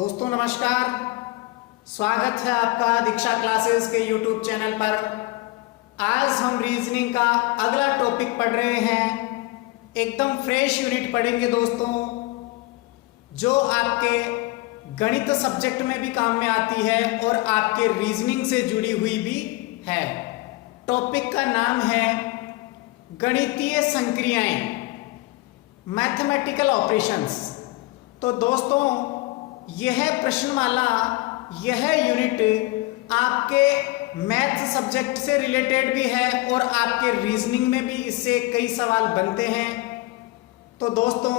दोस्तों नमस्कार, स्वागत है आपका दीक्षा क्लासेस के यूट्यूब चैनल पर। आज हम रीजनिंग का अगला टॉपिक पढ़ रहे हैं। एकदम फ्रेश यूनिट पढ़ेंगे दोस्तों, जो आपके गणित सब्जेक्ट में भी काम में आती है और आपके रीजनिंग से जुड़ी हुई भी है। टॉपिक का नाम है गणितीय संक्रियाएं, मैथमेटिकल ऑपरेशंस। तो दोस्तों यह प्रश्नमाला, यह यूनिट आपके मैथ सब्जेक्ट से रिलेटेड भी है और आपके रीजनिंग में भी इससे कई सवाल बनते हैं। तो दोस्तों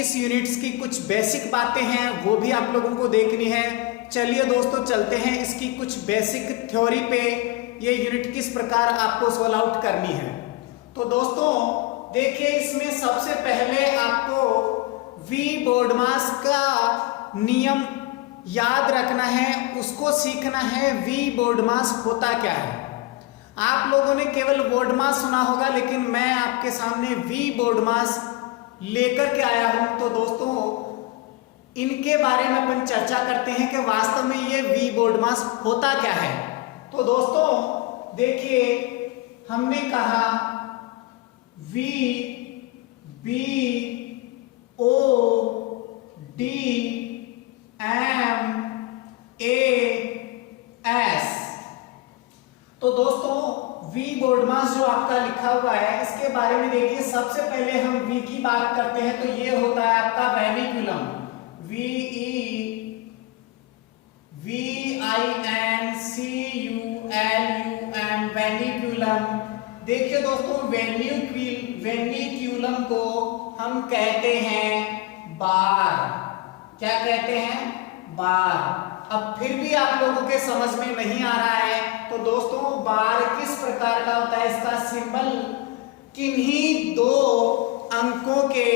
इस यूनिट्स की कुछ बेसिक बातें हैं, वो भी आप लोगों को देखनी है। चलिए दोस्तों चलते हैं इसकी कुछ बेसिक थ्योरी पे, ये यूनिट किस प्रकार आपको सॉल्व आउट करनी है। तो दोस्तों देखिए, इसमें सबसे पहले आपको वी बोर्डमास का नियम याद रखना है, उसको सीखना है। वी बोर्डमास होता क्या है? आप लोगों ने केवल बोर्डमास सुना होगा, लेकिन मैं आपके सामने वी बोर्डमास लेकर के आया हूं। तो दोस्तों इनके बारे में अपन चर्चा करते हैं कि वास्तव में ये वी बोर्डमास होता क्या है। तो दोस्तों देखिए, हमने कहा we B O D M A S. तो दोस्तों वी बोर्डमास जो आपका लिखा हुआ है, इसके बारे में देखिए। सबसे पहले हम वी की बात करते हैं तो ये होता है आपका वेनिक्यूलम, VENCULUM, वेनिक्यूलम। देखिए दोस्तों, वेनिक्यूलम को हम कहते हैं बार। क्या कहते हैं? बार। अब फिर भी आप लोगों के समझ में नहीं आ रहा है, तो दोस्तों बार किस प्रकार का होता है, इसका सिंबल किन्हीं दो अंकों के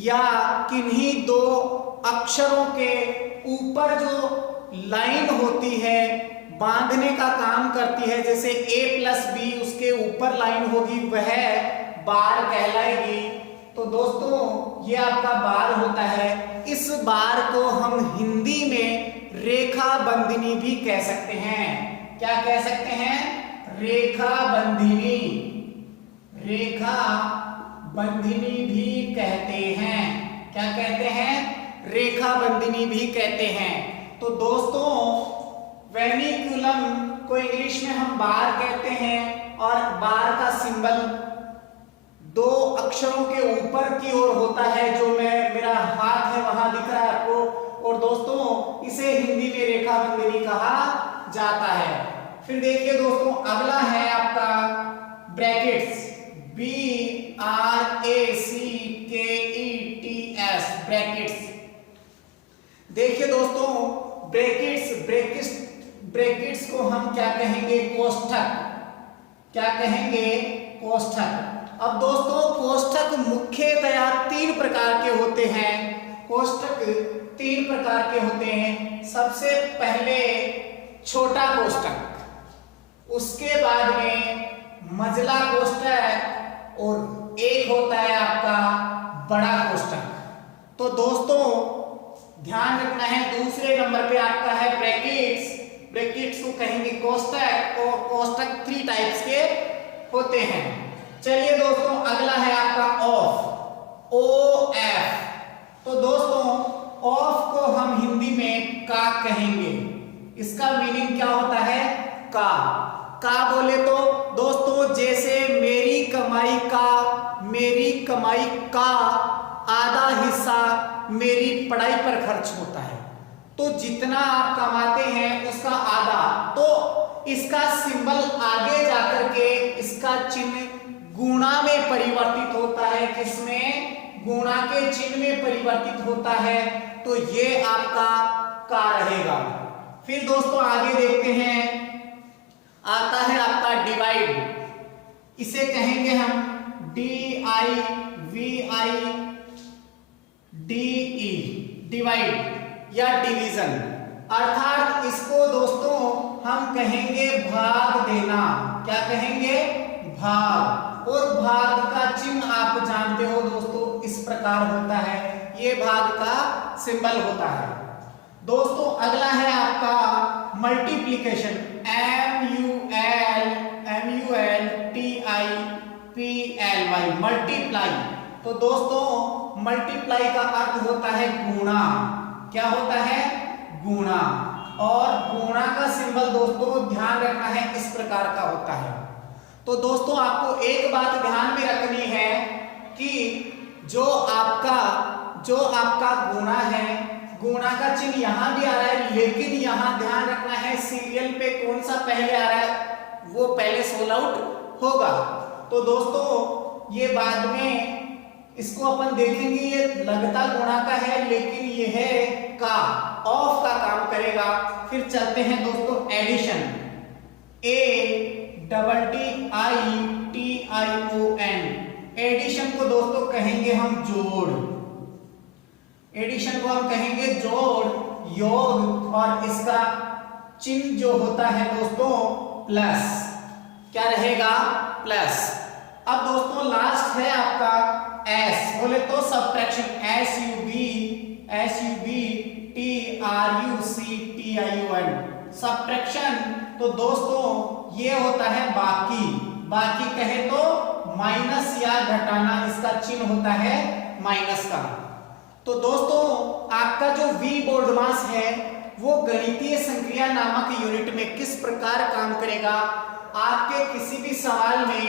या किन्हीं दो अक्षरों के ऊपर जो लाइन होती है बांधने का काम करती है। जैसे A+B, उसके ऊपर लाइन होगी, वह बार कहलाएगी। तो दोस्तों ये आपका बार होता है। इस बार को हम हिंदी में रेखा बंधनी भी कह सकते हैं। क्या कह सकते हैं? रेखा बंधनी। रेखा बंधनी भी कहते हैं। क्या कहते हैं? रेखा बंधनी भी कहते हैं। तो दोस्तों वेनिक्यूलम को इंग्लिश में हम बार कहते हैं, और बार का सिंबल दो अक्षरों के ऊपर की ओर होता है, जो मेरा हाथ है वहां दिख रहा है आपको। और दोस्तों इसे हिंदी में रेखा बंधनी कहा जाता है। फिर देखिए दोस्तों, अगला है आपका ब्रैकेट्स, BRACKETS, ब्रैकेट्स। देखिए दोस्तों, ब्रैकेट्स को हम क्या कहेंगे? कोष्ठक। क्या कहेंगे? कोष्ठक। अब दोस्तों कोष्ठक मुख्यतया तीन प्रकार के होते हैं। कोष्ठक तीन प्रकार के होते हैं। सबसे पहले छोटा कोष्ठक, उसके बाद में मझला कोष्ठक, और एक होता है आपका बड़ा कोष्ठक। तो दोस्तों ध्यान रखना है, दूसरे नंबर पे आपका है ब्रैकेट्स। ब्रैकेट्स को कहेंगे कोष्ठक, और कोष्ठक 3 टाइप्स के होते हैं। चलिए दोस्तों अगला है आपका ऑफ, OF। तो दोस्तों ऑफ को हम हिंदी में का कहेंगे। इसका मीनिंग क्या होता है? का बोले तो दोस्तों, जैसे मेरी कमाई का आधा हिस्सा मेरी पढ़ाई पर खर्च होता है, तो जितना आप कमाते हैं उसका आधा। तो इसका सिंबल आगे जाकर के इसका चिन्ह गुणा में परिवर्तित होता है। किसमें? गुणा के चिन्ह में परिवर्तित होता है। तो ये आपका का रहेगा। फिर दोस्तों आगे देखते हैं, आता है आपका डिवाइड। इसे कहेंगे हम DIVIDE, डिवाइड या डिवीजन। अर्थात इसको दोस्तों हम कहेंगे भाग देना। क्या कहेंगे? भाग। और भाग का चिन्ह आप जानते हो दोस्तों, इस प्रकार होता है। ये भाग का सिंबल होता है। दोस्तों अगला है आपका मल्टीप्लीकेशन, MULTIPLY, मल्टीप्लाई। तो दोस्तों मल्टीप्लाई का अर्थ होता है गुणा। क्या होता है? गुणा। और गुणा का सिंबल दोस्तों ध्यान रखना है इस प्रकार का होता है। तो दोस्तों आपको एक बात ध्यान में रखनी है कि जो आपका गुणा है, गुणा का चिन्ह यहां भी आ रहा है, लेकिन यहां ध्यान रखना है सीरियल पे कौन सा पहले आ रहा है, वो पहले सोल आउट होगा। तो दोस्तों ये बाद में इसको अपन देखेंगे, ये लगता गुणा का है लेकिन ये है का, ऑफ का काम करेगा। फिर चलते हैं दोस्तों एडिशन, ADDITION। एडिशन को दोस्तों कहेंगे हम जोड़, एडिशन को हम कहेंगे जोड़, योग, और इसका चिन्ह जो होता है दोस्तों प्लस। क्या रहेगा? प्लस। अब दोस्तों लास्ट है आपका एस, बोले तो सब्ट्रैक्शन, SUBTRUCTION, सब्ट्रैक्शन। तो दोस्तों ये होता है बाकी, बाकी कहे तो माइनस या घटाना, इसका चिन्ह होता है माइनस का। तो दोस्तों आपका जो वी बोर्ड मास है वो गणितीय संक्रिया नामक यूनिट में किस प्रकार काम करेगा। आपके किसी भी सवाल में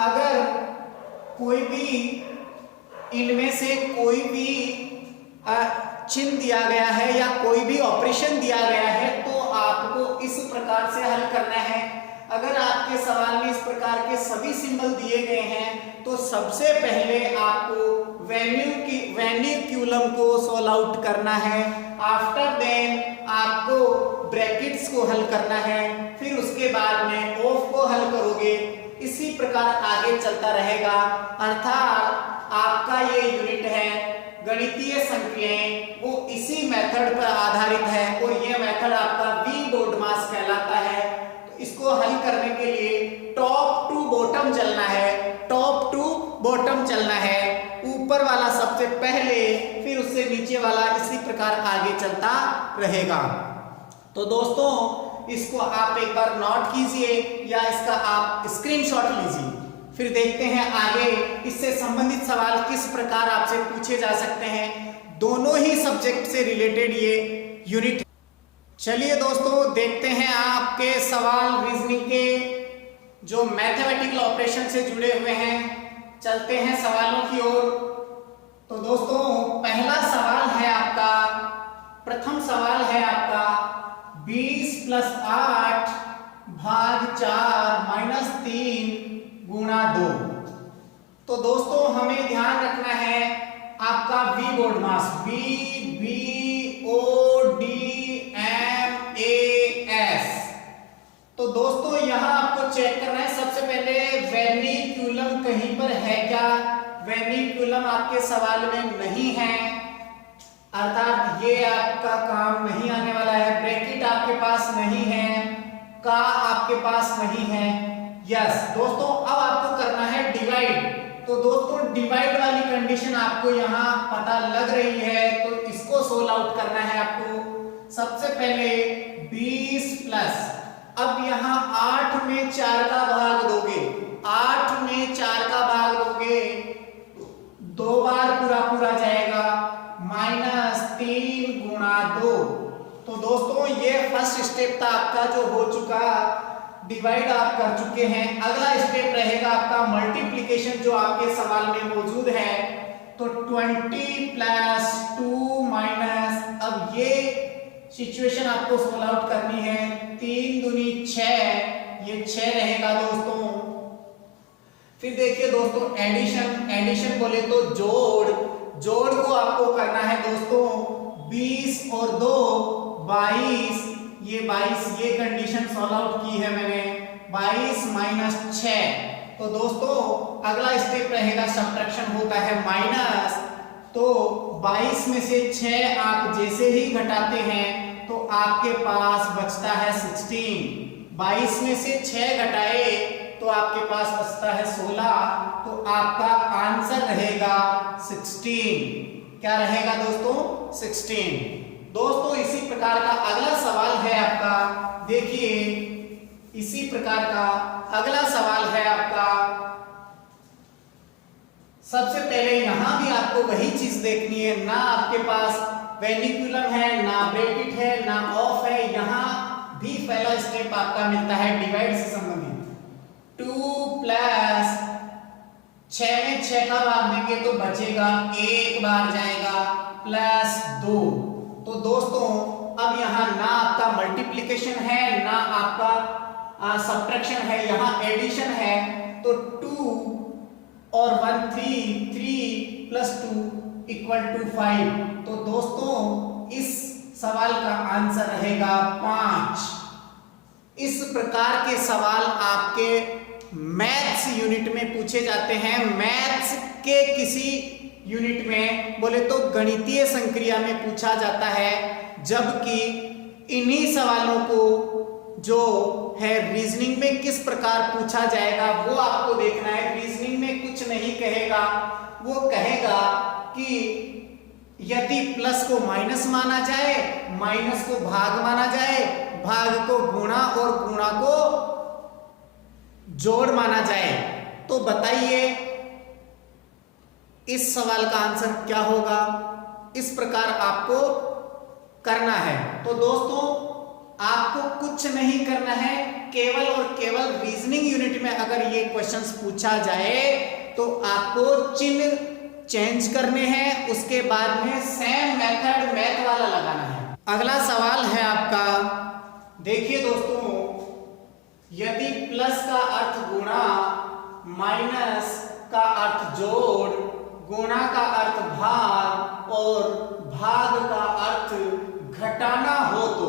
अगर कोई भी इनमें से कोई भी चिन्ह दिया गया है या कोई भी ऑपरेशन दिया गया है तो आपको इस प्रकार से हल करना है। अगर आपके सवाल में इस प्रकार के सभी सिंबल दिए गए हैं तो सबसे पहले आपको वेन्यूक्यूलम को सोल्व आउट करना है। आफ्टर देन आपको ब्रैकेट्स को हल करना है, फिर उसके बाद में ऑफ को हल करोगे। इसी प्रकार आगे चलता रहेगा। अर्थात आपका ये यूनिट है गणितीय संक्रियाएं, वो इसी मेथड पर आधारित है और ये मेथड आपका वी बोर्ड मास कहलाता है। तो इसको हल करने के लिए टॉप टू बॉटम चलना है, टॉप टू बॉटम चलना है। ऊपर वाला सबसे पहले, फिर उससे नीचे वाला, इसी प्रकार आगे चलता रहेगा। तो दोस्तों इसको आप एक बार नोट कीजिए या इसका आप स्क्रीनशॉट लीजिए, फिर देखते हैं आगे इससे संबंधित सवाल किस प्रकार आपसे पूछे जा सकते हैं। दोनों ही सब्जेक्ट से रिलेटेड ये यूनिट। चलिए दोस्तों देखते हैं आपके सवाल रीजनिंग के जो मैथमेटिकल ऑपरेशन से जुड़े हुए हैं। चलते हैं सवालों की ओर। तो दोस्तों पहला सवाल है आपका, प्रथम सवाल है आपका 20 + 8 भाग 4 - 3 गुणा 2। तो दोस्तों हमें ध्यान रखना है आपका वी बोर्ड मास, VBODMAS। तो दोस्तों यहां आपको चेक करना है सबसे पहले वेनिक्यूलम कहीं पर है क्या। वेनिक्यूलम आपके सवाल में नहीं है, अर्थात ये आपका काम नहीं आने वाला है। ब्रैकेट आपके पास नहीं है, का आपके पास नहीं है। यस दोस्तों अब आपको करना है डिवाइड। तो दोस्तों डिवाइड वाली कंडीशन आपको यहाँ पता लग रही है, तो इसको सोल्व आउट करना है आपको। सबसे पहले 20 प्लस, अब यहाँ 8 में 4 का भाग दोगे, 8 में 4 का भाग दोगे, 2 बार पूरा पूरा जाएगा, -3 गुणा 2। तो दोस्तों ये फर्स्ट स्टेप था आपका जो हो चुका, डिवाइड आप कर चुके हैं। अगला स्टेप रहेगा आपका मल्टीप्लिकेशन जो आपके सवाल में मौजूद है। तो 20 + 2 अब ये सिचुएशन आपको सोल्व आउट करनी है। 3 दूनी 6, ये 6 रहेगा दोस्तों। फिर देखिए दोस्तों एडिशन, एडिशन बोले तो जोड़, जोड़ को आपको करना है दोस्तों 20 और 2 22, ये 22, ये कंडीशन सॉल्व आउट की है मैंने। 22 - 6। तो दोस्तों अगला स्टेप रहेगा सब्ट्रैक्शन, होता है माइनस। तो 22 में से 6 आप जैसे ही घटाते हैं तो आपके पास बचता है 16। 22 में से 6 घटाए तो आपके पास बचता है 16। तो आपका आंसर रहेगा 16। क्या रहेगा दोस्तों? 16। दोस्तों इसी प्रकार का अगला सवाल है आपका, देखिए इसी प्रकार का अगला सवाल है आपका। सबसे पहले यहां भी आपको वही चीज देखनी है, ना आपके पास वेनिकुलम है, ना ब्रैकेट है, ना ऑफ है। यहां भी पहला स्टेप आपका मिलता है डिवाइड से संबंधित। 2 प्लस 6 में 6 का भाग देंगे तो बचेगा 1 बार जाएगा प्लस 2। तो दोस्तों अब यहाँ ना आपका मल्टीप्लिकेशन है ना आपका सब्ट्रैक्शन है, यहाँ एडिशन है। तो 2 और 1 3 प्लस 2 इक्वल टू 5। तो दोस्तों इस सवाल का आंसर रहेगा 5। इस प्रकार के सवाल आपके मैथ्स यूनिट में पूछे जाते हैं। मैथ्स के किसी यूनिट में बोले तो गणितीय संक्रिया में पूछा जाता है, जबकि इन्हीं सवालों को जो है रीजनिंग में किस प्रकार पूछा जाएगा वो आपको देखना है। रीजनिंग में कुछ नहीं कहेगा, वो कहेगा कि यदि प्लस को माइनस माना जाए, माइनस को भाग माना जाए, भाग को गुणा और गुणा को जोड़ माना जाए। तो बताइए इस सवाल का आंसर क्या होगा। इस प्रकार आपको करना है। तो दोस्तों आपको कुछ नहीं करना है, केवल और केवल रीजनिंग यूनिट में अगर ये क्वेश्चंस पूछा जाए तो आपको चिन्ह चेंज करने हैं, उसके बाद में सेम मेथड मैथ वाला लगाना है। अगला सवाल है आपका, देखिए दोस्तों, यदि प्लस का अर्थ गुणा, माइनस का अर्थ जोड़, गुणा का अर्थ भाग और भाग का अर्थ घटाना हो तो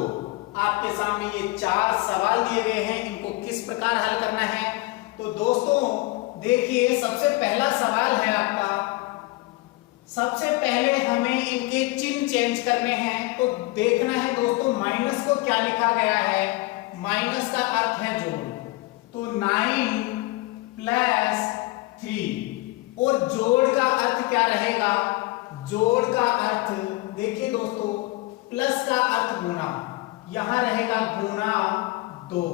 आपके सामने ये 4 सवाल दिए गए हैं, इनको किस प्रकार हल करना है। तो दोस्तों देखिए सबसे पहला सवाल है आपका, सबसे पहले हमें इनके चिन्ह चेंज करने हैं। तो देखना है दोस्तों माइनस को क्या लिखा गया है। माइनस का अर्थ है जोड़, तो 9 प्लस 3 और जोड़ का अर्थ क्या रहेगा। जोड़ का अर्थ देखिए दोस्तों, प्लस का अर्थ गुणा, यहां रहेगा गुणा 2।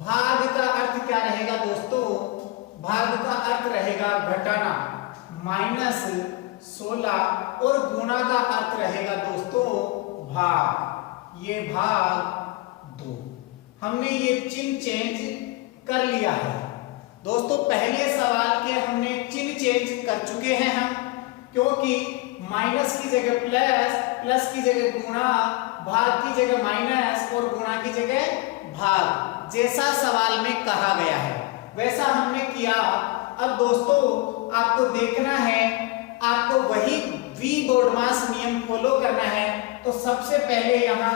भाग का अर्थ क्या रहेगा दोस्तों, भाग का अर्थ रहेगा घटाना, माइनस 16 और गुणा का अर्थ रहेगा दोस्तों भाग, ये भाग 2। हमने ये चिन्ह चेंज कर लिया है दोस्तों। पहले सवाल के हमने चिन्ह चेंज कर चुके हैं हम, क्योंकि माइनस की जगह प्लस, प्लस की जगह गुणा, भाग की जगह माइनस और गुणा की जगह भाग, जैसा सवाल में कहा गया है वैसा हमने किया। अब दोस्तों आपको देखना है, आपको वही वी बोर्डमास नियम फॉलो करना है। तो सबसे पहले यहां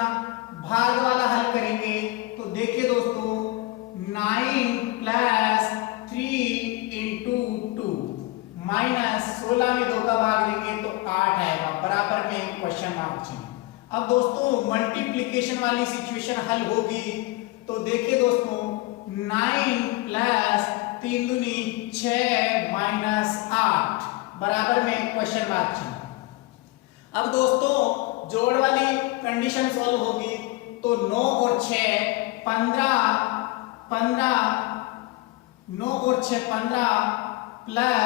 भाग वाला हल करेंगे। तो देखिए दोस्तों 9 प्लस 3 इंटू 2 माइनस 16 में 2 का भाग देंगे तो 8 आएगा, बराबर में क्वेश्चन मार्क चिन्ह। अब दोस्तों मल्टीप्लिकेशन वाली सिचुएशन हल होगी। तो देखिए दोस्तों 9 प्लस 3 दूनी 6 माइनस 8 बराबर में क्वेश्चन मार्क चिन्ह। अब दोस्तों जोड़ वाली कंडीशन सॉल्व होगी। तो 9 और 6 15, 9 और 6 15 प्लस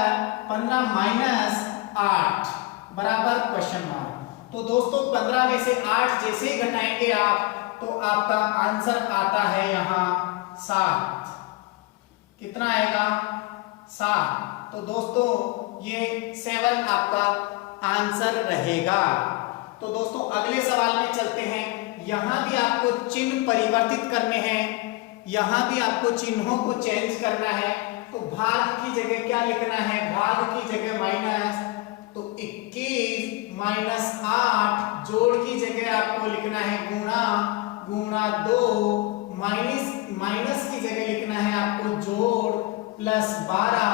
15 माइनस 8 बराबर क्वेश्चन मार्क। तो दोस्तों 15 में से 8 जैसे ही घटाएंगे आप तो आपका आंसर आता है यहां 7। कितना आएगा 7। तो दोस्तों ये 7 आपका आंसर रहेगा। तो दोस्तों अगले सवाल में चलते हैं। यहां भी आपको चिन्ह परिवर्तित करने हैं, यहां भी आपको चिन्हों को चेंज करना है। तो भाग की जगह क्या लिखना है, भाग की जगह माइनस, तो 21 माइनस 8, जोड़ की जगह आपको लिखना है गुणा, गुणा 2, माइनस की जगह लिखना है आपको जोड़ प्लस 12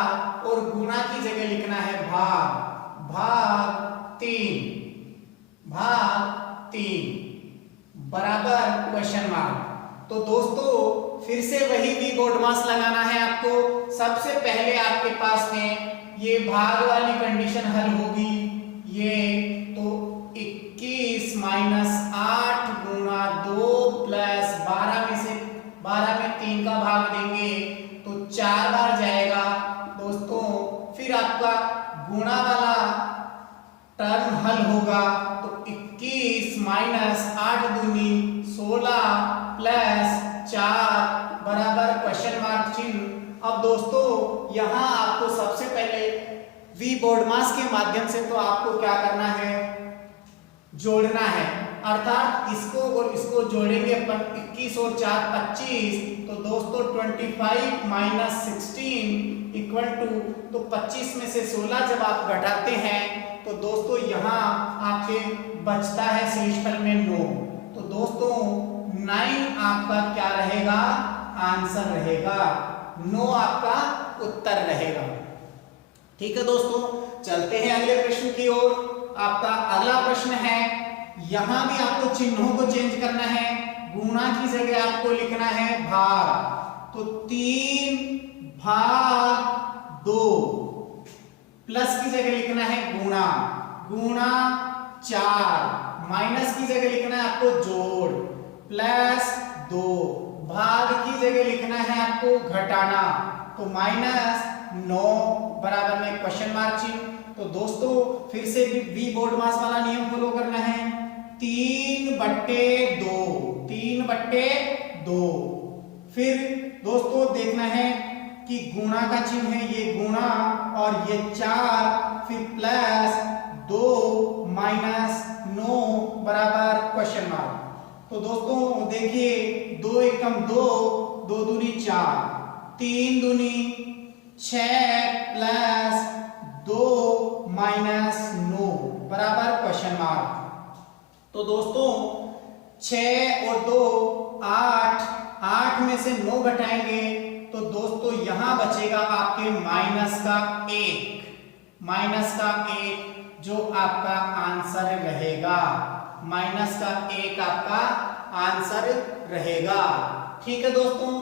और गुणा की जगह लिखना है भाग, भाग 3 बराबर क्वेश्चन मार्क। तो दोस्तों फिर से वही वी बोर्डमास लगाना है आपको। सबसे पहले आपके पास में ये भाग वाली कंडीशन हल होगी, ये तो 21 माइनस मारेंगे तो 4 बार जाएगा दोस्तों। फिर आपका गुणा वाला टर्म हल होगा तो 21 माइनस 8 दूनी 16 प्लस 4 बराबर क्वेश्चन मार्क चिन्ह। अब दोस्तों यहाँ आपको सबसे पहले वी बोर्ड मास के माध्यम से तो आपको क्या करना है, जोड़ना है, अर्थात इसको और इसको जोड़ेंगे अपन 21 और 4 25, तो दोस्तों 25 माइनस 16 इक्वल टू, तो 25 में से 16 जब आप घटाते हैं तो दोस्तों यहाँ आपके बचता है शेषफल में 9। तो दोस्तों 9 आपका क्या रहेगा, आंसर रहेगा, 9 आपका उत्तर रहेगा। ठीक है दोस्तों, चलते हैं अगले प्रश्न की ओर। आपका अगला प्रश्न है, यहां भी आपको चिन्हों को चेंज करना है, गुणा की जगह आपको लिखना है भाग, तो 3 भाग 2, प्लस की जगह लिखना है गुणा, गुणा 4, माइनस की जगह लिखना है आपको जोड़, प्लस 2, भाग की जगह लिखना है आपको घटाना, तो माइनस 9 बराबर में क्वेश्चन मार्क चिन्ह। तो दोस्तों फिर से वी बोर्ड मास वाला नियम फॉलो करना है, 3/2, 3/2। फिर दोस्तों देखना है कि गुणा का चिन्ह है, ये गुणा और ये 4, फिर प्लस 2 माइनस 9 बराबर क्वेश्चन मार्क। तो दोस्तों देखिए 2 एकम 2, 2 दूनी 4, 3 दूनी 6 प्लस 2 माइनस 9 बराबर क्वेश्चन मार्क। तो दोस्तों 6 और 2 8, 8 में से 9 घटाएंगे तो दोस्तों यहां बचेगा आपके माइनस का 1, माइनस का 1 जो आपका आंसर रहेगा, माइनस का 1 आपका आंसर रहेगा। ठीक है दोस्तों,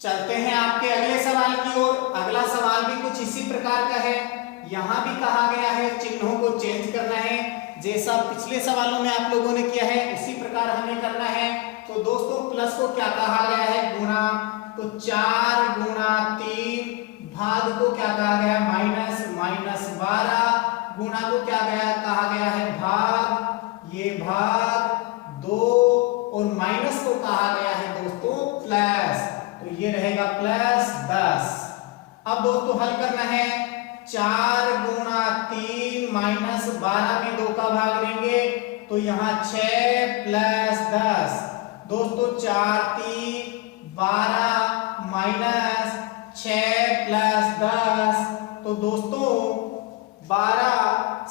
चलते हैं आपके अगले सवाल की ओर। अगला सवाल भी कुछ इसी प्रकार का है, यहां भी कहा गया है चिन्हों को चेंज करना है, जैसा पिछले सवालों में आप लोगों ने किया है उसी प्रकार हमें करना है। तो दोस्तों प्लस को क्या कहा गया है, गुणा, तो 4 गुणा 3, भाग को क्या कहा गया, माइनस, माइनस 12, गुणा को क्या कहा गया है भाग, ये भाग 2, और माइनस को कहा गया है दोस्तों प्लस, तो ये रहेगा प्लस 10। अब दोस्तों हल करना है, 4 गुणा 3 माइनस 12 में 2 का भाग लेंगे तो यहाँ 6 प्लस 10, दोस्तों 4 3 12 माइनस 6 प्लस 10, तो दोस्तों 12,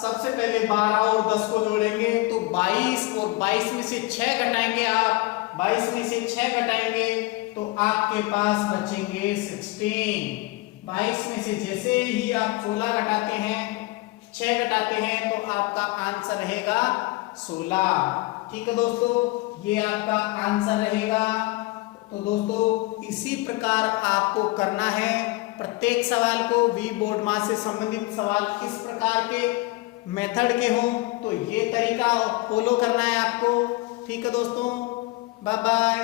सबसे पहले 12 और 10 को जोड़ेंगे तो 22, और 22 में से 6 घटाएंगे आप, 22 में से 6 घटाएंगे तो आपके पास बचेंगे 16। 22 में से जैसे ही आप 16 घटाते हैं, 6 घटाते हैं तो आपका आंसर रहेगा 16। ठीक है दोस्तों, ये आपका आंसर रहेगा। तो दोस्तों इसी प्रकार आपको करना है, प्रत्येक सवाल को वी बोर्ड मास से संबंधित सवाल किस प्रकार के मेथड के हो तो ये तरीका फॉलो करना है आपको। ठीक है दोस्तों, बाय बाय।